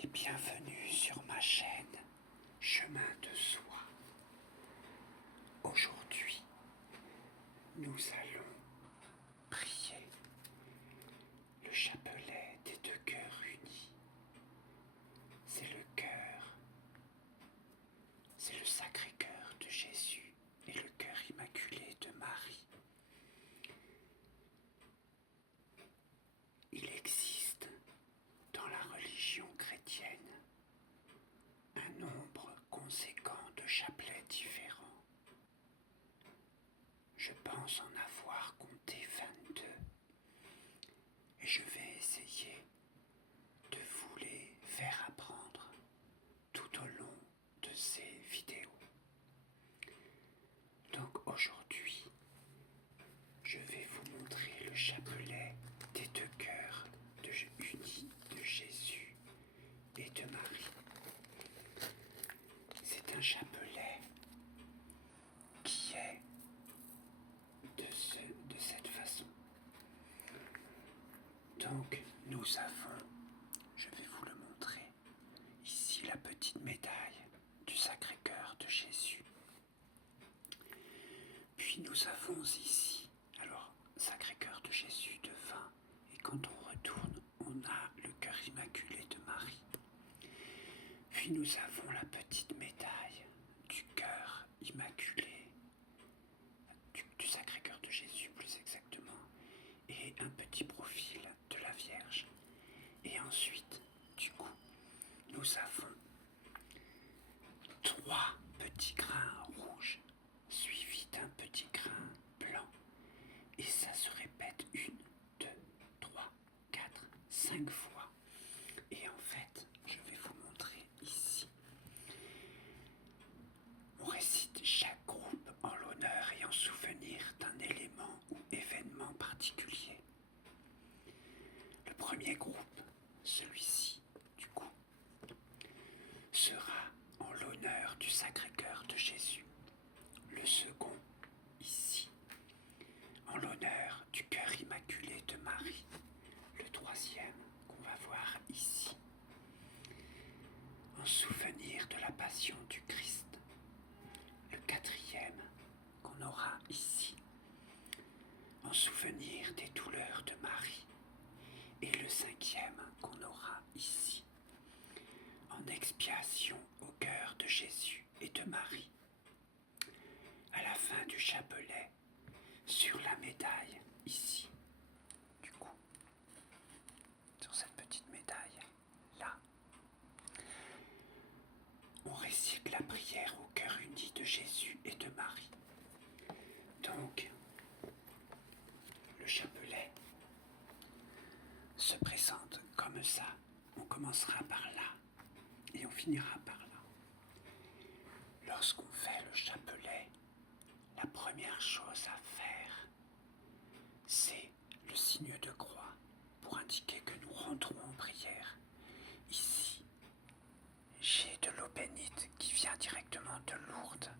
et bienvenue sur ma chaîne Chemin de Soi. Aujourd'hui, nous allons prier le chapelet des deux cœurs unis. C'est le cœur, c'est le Sacré-Cœur de Jésus et le cœur immaculé de Marie. Il existe dans la religion chrétienne un nombre conséquent de chapelets différents. Je pense en avoir compté 22 et je vais essayer de vous les faire apprendre tout au long de ces vidéos. Donc aujourd'hui, je vais vous montrer le chapelet des deux cœurs unis de Jésus et de Marie. C'est un chapelet qui est de cette façon. Donc nous avons, je vais vous le montrer, ici la petite médaille du Sacré-Cœur de Jésus. Puis nous avons ici, alors Sacré-Cœur de Jésus de 20, et quand on retourne, on a le cœur immaculé de Marie. Puis nous avons la petite médaille du cœur immaculé, du Sacré-Cœur de Jésus plus exactement, et un petit profil de la Vierge. Et ensuite, du coup, nous avons 3 petits grains rouges suivis d'un petit grain blanc. Et ça se répète 1, 2, 3, 4, 5 fois. Et en fait, je vais vous montrer ici. On récite chaque groupe en l'honneur et en souvenir d'un élément ou événement particulier. Le premier groupe, celui-ci, du coup, sera en l'honneur du Sacré-Cœur de Jésus. Le second, ici, en l'honneur du cœur immaculé de Marie. Le troisième, qu'on va voir ici, en souvenir de la passion du Christ. Le quatrième, qu'on aura ici, en souvenir des douleurs de Marie. Et le cinquième, qu'on aura ici, en expiation au cœur de Jésus et de Marie. À la fin du chapelet, sur la médaille, ici, du coup, sur cette petite médaille, là, on récite la prière au cœur uni de Jésus et de Marie. Donc, le chapelet se présente comme ça. On commencera par là et on finira par là. Lorsqu'on fait le chapelet, la première chose à faire, c'est le signe de croix pour indiquer que nous rentrons en prière. Ici, j'ai de l'eau bénite qui vient directement de Lourdes.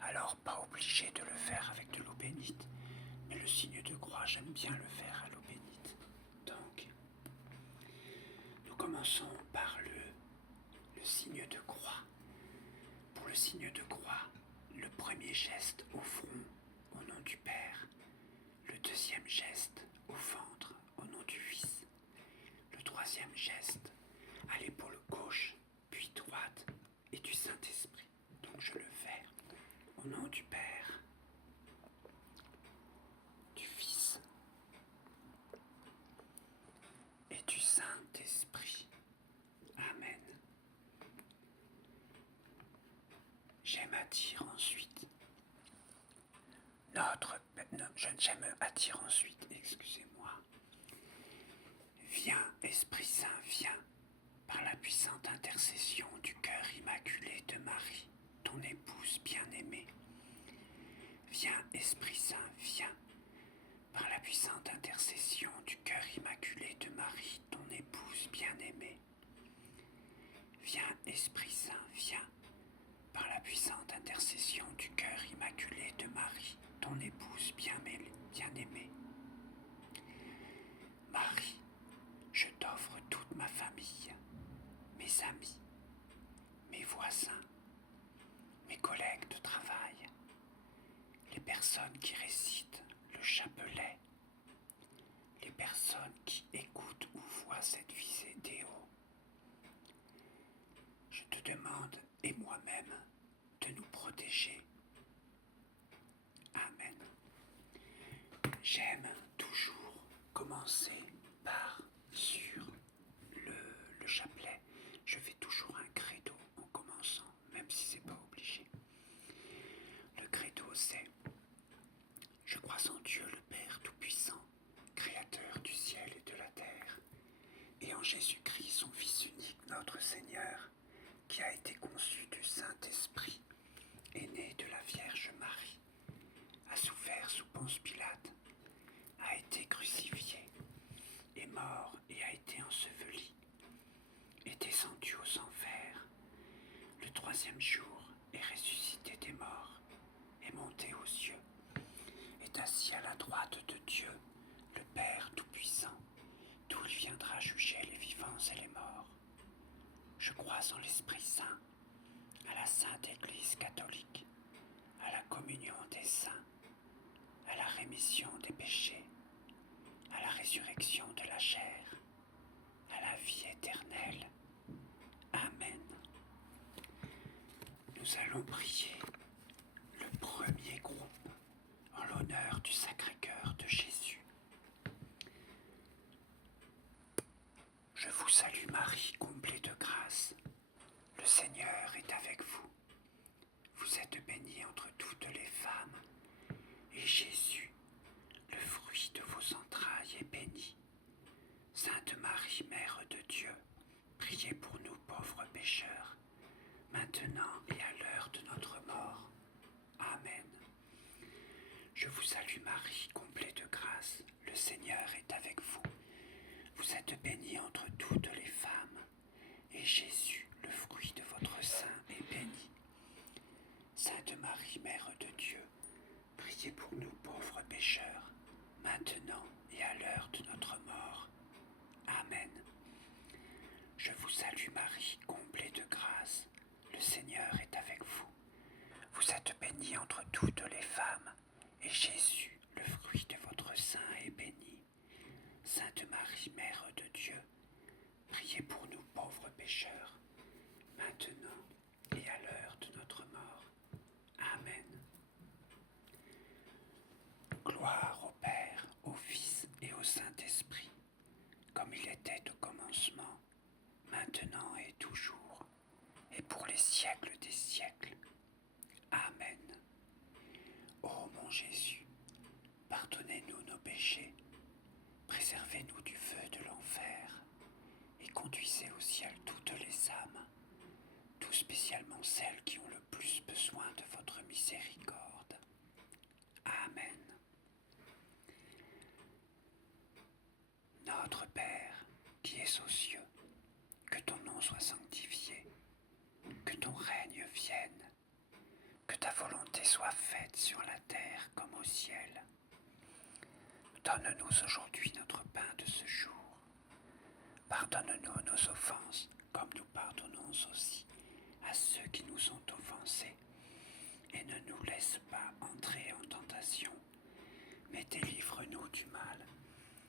Alors, pas obligé de le faire avec de l'eau bénite, mais le signe de croix, j'aime bien le faire à l'eau bénite. Donc, nous commençons par le signe de croix. Pour le signe de croix, le premier geste au front, au nom du Père. Le deuxième geste au ventre, au nom du Fils. Le troisième geste à l'épaule gauche, puis droite, et du Saint-Esprit. Donc je le fais au nom du Père, du Fils et du Saint-Esprit. Amen. J'aime à dire ensuite. J'aime à dire ensuite, excusez-moi. Viens, Esprit Saint, viens, par la puissante intercession du cœur immaculé de Marie, ton épouse bien-aimée. Viens, Esprit Saint, viens, par la puissante intercession du cœur immaculé de Marie, ton épouse bien-aimée. Viens, Esprit Saint, viens, par la puissante intercession du cœur immaculé de Marie, ton épouse bien-aimée. Marie, je t'offre toute ma famille. mes amis, mes voisins, mes collègues de travail, les personnes qui récitent le chapelet, les personnes qui écoutent ou voient cette vidéo. Je te demande, et moi-même, de nous protéger. Amen. J'aime toujours commencer par sur le chapelet. Je fais toujours un credo en commençant, même si c'est pas obligé. Le credo c'est: je crois en Dieu le Père Tout-Puissant, Créateur du ciel et de la terre, et en Jésus-Christ, son Fils unique, notre Seigneur, qui a été conçu du Saint-Esprit, est né de la Vierge Marie, a souffert sous Ponce Pilate, a été crucifié, est mort et a été enseveli, est descendu aux enfers, le troisième jour est ressuscité des morts, est monté aux cieux, est assis à la droite de Dieu, le Père Tout-Puissant, d'où il viendra juger les vivants et les morts. Je crois en l'Esprit Saint, à la Sainte Église catholique, à la communion des saints, à la rémission des péchés, à la résurrection de la chair, à la vie éternelle. Amen. Nous allons prier le premier groupe en l'honneur du Sacré-Cœur de Jésus. Je vous salue Marie, comblée de grâce. Le Seigneur est avec vous. Vous êtes bénie entre toutes les femmes, et Jésus, le fruit de vos entrailles, est béni. Sainte Marie, Mère de Dieu, priez pour nous pauvres pécheurs, maintenant et à l'heure de notre mort. Amen. Je vous salue Marie, comblée de grâce, le Seigneur est avec vous. Vous êtes bénie entre toutes les femmes, et Jésus, le fruit de votre sein, est béni. Sainte Marie, Mère de Dieu, priez pour nous pauvres pécheurs, maintenant et à l'heure de notre mort. Amen. Je vous salue Marie, comblée de grâce, le Seigneur est avec vous. Vous êtes bénie entre toutes les femmes, et Jésus, le fruit de votre sein, est béni. Sainte Marie, Mère de Dieu, priez pour nous pauvres pécheurs, maintenant et à l'heure de notre mort. Amen. Gloire au Père, au Fils et au Saint-Esprit, comme il était au commencement, maintenant et toujours, et pour les siècles des siècles. Amen. Ô mon Jésus, pardonnez-nous nos péchés, préservez-nous du feu de l'enfer, et conduisez au ciel toutes les âmes, tout spécialement celles qui ont le plus besoin de votre miséricorde. Amen. Notre Père, qui es aux cieux, que ton nom soit sanctifié, que ton règne vienne, que ta volonté soit faite sur la terre comme au ciel. Donne-nous aujourd'hui notre pain de ce jour. Pardonne-nous nos offenses, comme nous pardonnons aussi à ceux qui nous ont offensés. Et ne nous laisse pas entrer en tentation, mais délivre-nous du mal,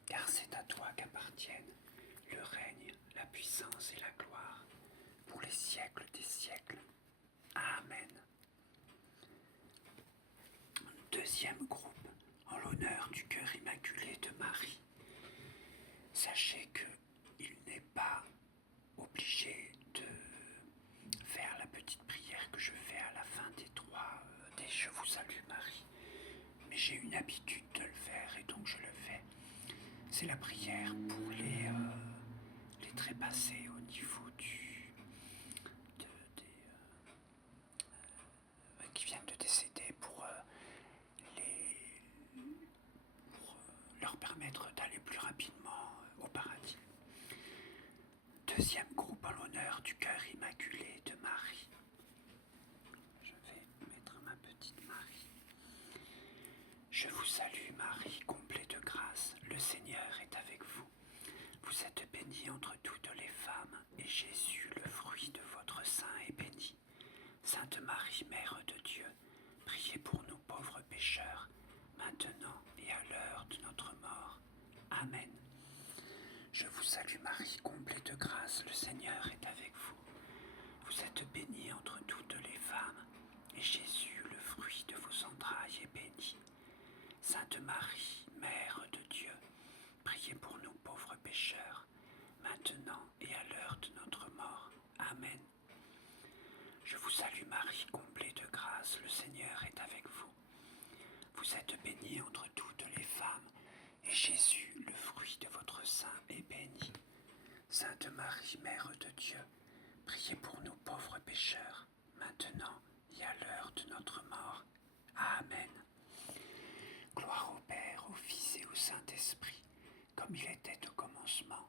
car c'est à toi qu'appartiennent le règne, la puissance et la gloire, pour les siècles des siècles. Amen. Deuxième groupe, en l'honneur du cœur immaculé de Marie. Sachez qu'il n'est pas obligé de faire la petite prière que je fais à la fin des Je vous salue Marie, mais j'ai une habitude de le faire et donc je le fais. C'est la prière pour les trépassés au niveau qui viennent de décéder, pour leur permettre d'aller plus rapidement au paradis. Deuxième groupe en l'honneur du cœur immaculé de Marie. Je vais mettre ma petite Marie. Je vous salue Marie, comblée de grâce, le Seigneur est avec vous. Vous êtes bénie entre toutes les femmes, et Jésus, le fruit salue Marie, comblée de grâce, le Seigneur est avec vous. Vous êtes bénie entre toutes les femmes, et Jésus, le fruit de vos entrailles, est béni. Sainte Marie, Mère de Dieu, priez pour nous pauvres pécheurs, maintenant et à l'heure de notre mort. Amen. Je vous salue Marie, comblée de grâce, le Seigneur est avec vous. Vous êtes bénie entre toutes les femmes, et Jésus, le fruit de votre sein, est béni. Sainte Marie, Mère de Dieu, priez pour nous pauvres pécheurs, maintenant et à l'heure de notre mort. Amen. Gloire au Père, au Fils et au Saint-Esprit, comme il était au commencement,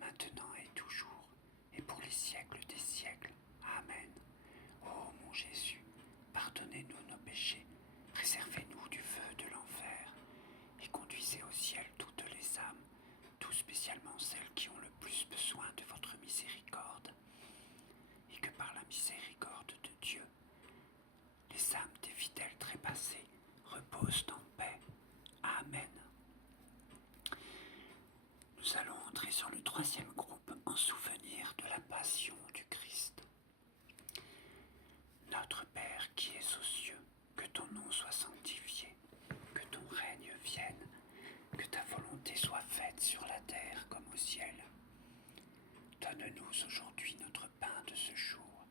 maintenant et toujours, et pour les siècles des siècles. Amen. Ô mon Jésus, pardonnez-nous nos péchés, préservez-nous du feu de l'enfer, et conduisez au ciel toutes les âmes, tout spécialement celles qui ont le plus besoin de votre miséricorde, et que par la miséricorde de Dieu, les âmes des fidèles trépassés reposent en paix. Amen. Nous allons entrer sur le troisième groupe en souvenir de la passion du Christ. Notre Père qui es aux cieux, que ton nom soit sanctifié, que ton règne vienne, que ta volonté soit faite sur la terre comme au ciel. Donne-nous aujourd'hui notre pain de ce jour.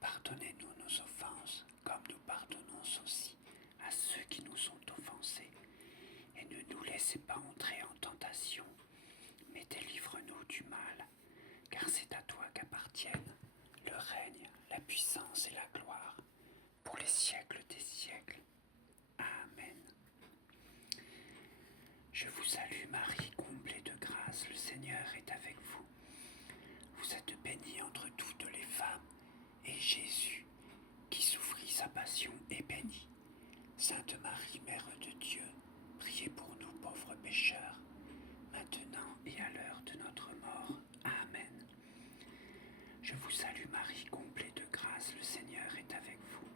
Pardonnez-nous nos offenses, comme nous pardonnons aussi à ceux qui nous ont offensés. Et ne nous laissez pas entrer en tentation, mais délivre-nous du mal, car c'est à toi qu'appartiennent le règne, la puissance et la gloire, pour les siècles des siècles. Amen. Je vous salue Marie, comblée de grâce, le Seigneur est avec vous. Vous êtes bénie entre toutes les femmes, et Jésus, qui souffrit sa passion, est béni. Sainte Marie, Mère de Dieu, priez pour nous pauvres pécheurs, maintenant et à l'heure de notre mort. Amen. Je vous salue Marie, comblée de grâce, le Seigneur est avec vous.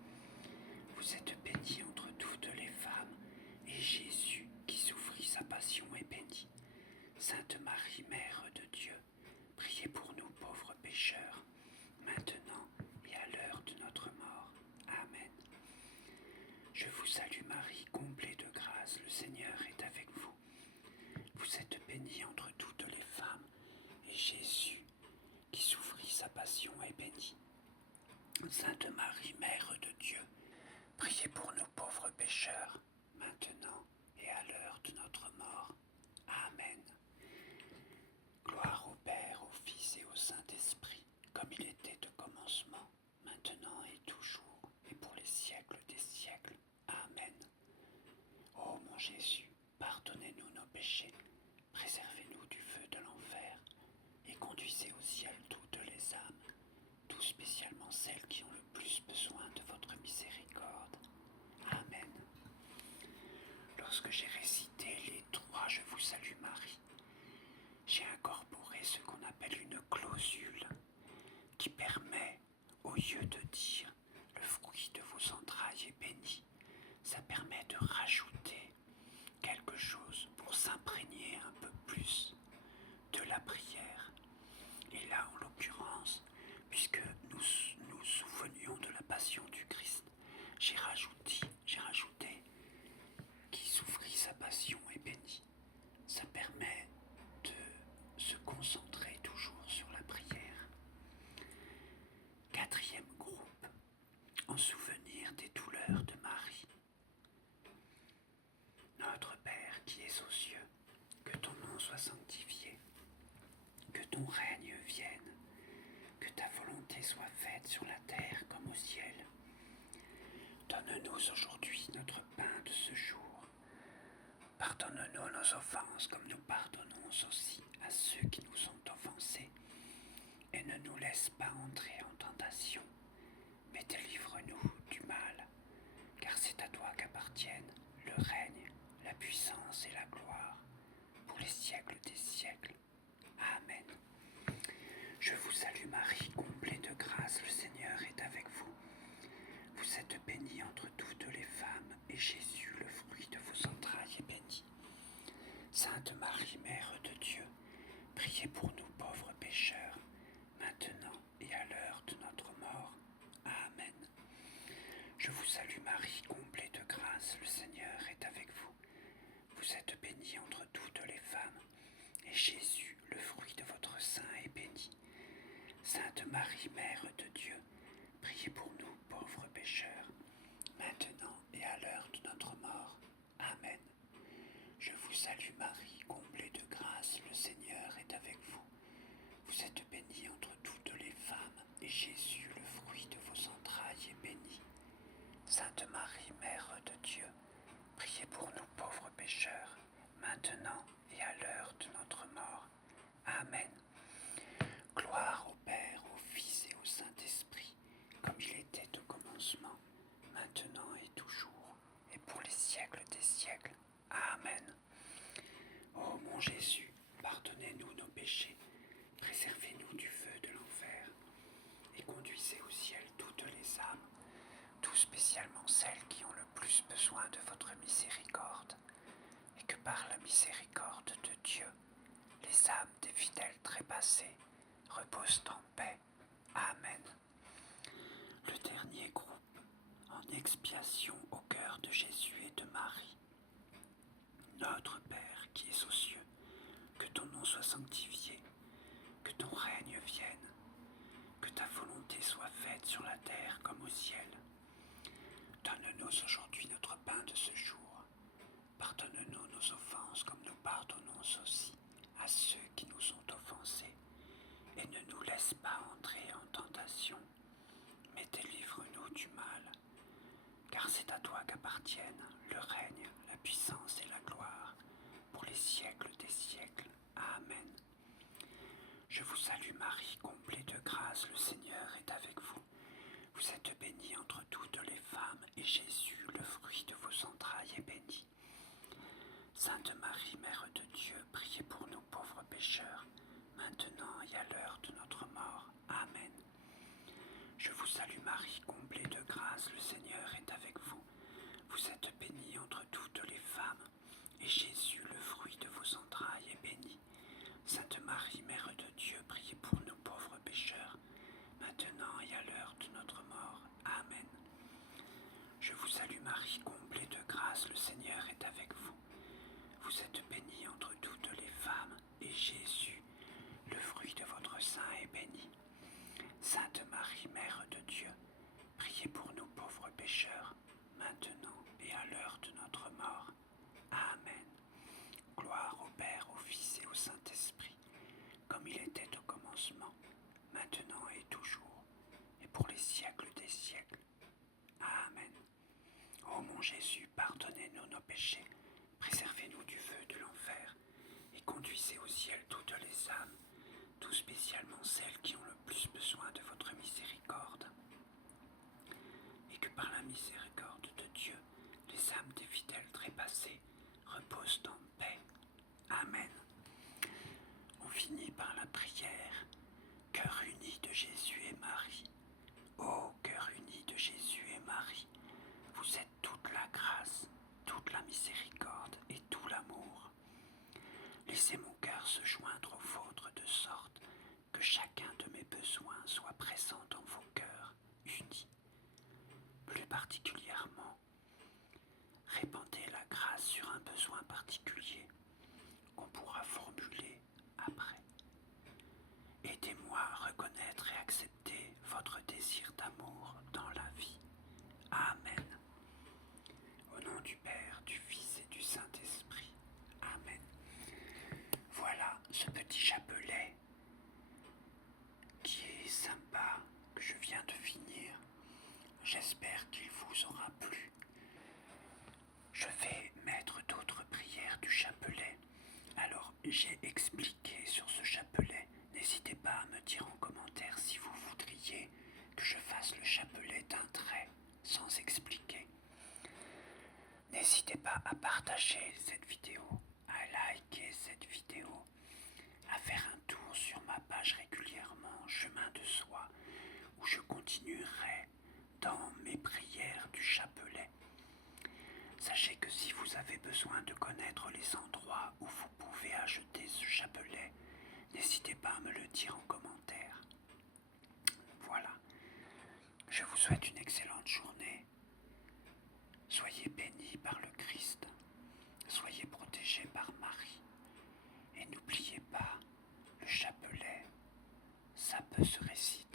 Vous êtes bénie entre toutes les femmes, et Jésus, qui souffrit sa passion, est béni. Sainte Marie, Mère de Dieu, priez pour nous pauvres pécheurs, maintenant et à l'heure de notre mort. Amen. Je vous salue Marie, comblée de grâce, le Seigneur est avec vous. Vous êtes bénie entre toutes les femmes, et Jésus, qui souffrit sa passion, est béni. Sainte Marie, Mère de Dieu, priez pour nous pauvres pécheurs, maintenant et à l'heure de notre mort. Amen. Gloire au Père, au Fils et au Saint-Esprit, comme il était au commencement, maintenant et toujours, et pour les siècles des siècles. Amen. Ô mon Jésus, pardonnez-nous nos péchés, préservez-nous du feu de l'enfer, et conduisez au ciel toutes les âmes, tout spécialement celles qui ont le plus besoin de votre miséricorde. Amen. Lorsque j'ai récité les trois Je vous salue Marie, j'ai incorporé ce qu'on appelle une clausule qui permet, au lieu de dire le fruit de vos entrailles est béni, ça permet de rajouter quelque chose pour s'imprégner un peu plus de la prière. Et là, en l'occurrence, puisque nous nous souvenions de la passion du Christ, j'ai rajouté qui souffrit sa passion est béni. Ça permet de se concentrer toujours sur la prière. Quatrième groupe, en souvenir des douleurs de Marie. Notre Père qui es aux cieux, que ton nom soit sanctifié, que ton règne vienne, que ta volonté soit faite sur la terre comme au ciel. Donne-nous aujourd'hui notre pain de ce jour. Pardonne-nous nos offenses comme nous pardonnons aussi à ceux qui nous ont offensés. Et ne nous laisse pas entrer en tentation, mais délivre-nous du mal, car c'est à toi qu'appartiennent le règne, la puissance et la gloire, pour les siècles des siècles. Amen. Je vous salue Marie, comblée de grâce, le Seigneur est avec vous. Vous êtes bénie entre toutes les femmes, et Jésus, le fruit de vos entrailles, est béni. Sainte Marie, Mère de Dieu, Priez pour nous pauvres pécheurs, maintenant et à l'heure de notre mort. Amen. Je vous salue Marie, comblée de grâce, le Seigneur est avec vous. Vous êtes bénie entre toutes les femmes, et Jésus, le fruit de votre sein, est béni. Sainte Marie, Mère de Dieu, priez pour nous pauvres pécheurs, maintenant et à l'heure de notre mort. Amen. Je vous salue Marie, comblée de grâce, le Seigneur est avec vous. Vous êtes bénie entre toutes les femmes, et Jésus, le fruit de vos entrailles, est béni. Sainte Marie, Mère de Dieu, priez pour nous pauvres pécheurs, maintenant et à l'heure de notre mort. Amen. Gloire au Père, au Fils et au Saint-Esprit, comme il était au commencement, maintenant et toujours, et pour les siècles des siècles. Amen. Ô mon Jésus, pardonnez-nous nos péchés, préservez-nous du feu de l'enfer, et conduisez au ciel toutes les âmes, tout spécialement celles qui ont le plus besoin de votre miséricorde, et que par la miséricorde de Dieu, les âmes des fidèles trépassés reposent en paix. Amen. Le dernier groupe, en expiation au cœur de Jésus et de Marie. Notre Père qui es aux cieux, que ton nom soit sanctifié, que ton règne vienne, que ta volonté soit faite sur la terre comme au ciel. Donne-nous aujourd'hui notre pain de ce jour. Pardonne-nous nos offenses comme nous pardonnons aussi à ceux qui nous ont offensés. Et ne nous laisse pas entrer en tentation, mais délivre-nous du mal. Car c'est à toi qu'appartiennent le règne, la puissance et la gloire, pour les siècles des siècles. Amen. Je vous salue Marie, comblée de grâce, le Seigneur est avec vous. Vous êtes bénie entre toutes les femmes, et Jésus, le fruit de vos entrailles, est béni. Sainte Marie, Mère de Dieu, priez pour nous pauvres pécheurs, maintenant et à l'heure de notre mort. Amen. Je vous salue Marie, comblée de grâce, le Seigneur est avec vous. Vous êtes bénie entre toutes les femmes, et Jésus, le fruit de vos entrailles, est béni. Sainte Marie, Mère de Dieu, priez pour nous pauvres pécheurs, maintenant et à l'heure de notre mort. Amen. Je vous salue Marie, comblée de grâce, le Seigneur est avec vous. Vous êtes bénie entre toutes les femmes, et Jésus, le fruit de votre sein, est béni. Sainte Marie, Mère de Dieu, priez pour nous pauvres pécheurs, maintenant et à l'heure de notre mort. Amen. Gloire au Père, au Fils et au Saint-Esprit, comme il était au commencement, maintenant et toujours, et pour les siècles des siècles. Amen. Ô mon Jésus, pardonnez-nous nos péchés, préservez-nous du feu de l'enfer, et conduisez au ciel toutes les âmes, tout spécialement celles qui ont le plus besoin de votre miséricorde. Et que par la miséricorde de Dieu, les âmes des fidèles trépassés reposent en paix. Amen. On finit par la prière. Cœur uni de Jésus et Marie. Ô cœur uni de Jésus et Marie, vous êtes toute la grâce, toute la miséricorde et tout l'amour. Laissez mon cœur se joindre au vôtre de sorte que chacun de mes besoins soit présent dans vos cœurs unis. Plus particulièrement, répandez la grâce sur un besoin particulier qu'on pourra formuler après. Aidez-moi à reconnaître et accepter votre désir d'amour dans la vie. Amen. Au nom du Père, du Fils et du Saint-Esprit. Amen. Voilà ce petit chapelet qui est sympa, que je viens de finir. J'espère qu'il vous aura plu. Je vais mettre d'autres prières du chapelet. Alors, j'ai expliqué sur ce chapelet. N'hésitez pas à me dire en commentaire si vous voudriez que je fasse le chapelet d'un trait, sans expliquer. N'hésitez pas à partager cette vidéo, à liker cette vidéo, à faire un tour sur ma page régulièrement, Chemin de Soi, où je continuerai dans mes prières du chapelet. Sachez que si vous avez besoin de connaître les endroits où vous pouvez ajouter ce chapelet, n'hésitez pas à me le dire en commentaire. Voilà, je vous souhaite une excellente journée. Soyez bénis par le Christ, soyez protégés par Marie, et n'oubliez pas, le chapelet, ça peut se réciter.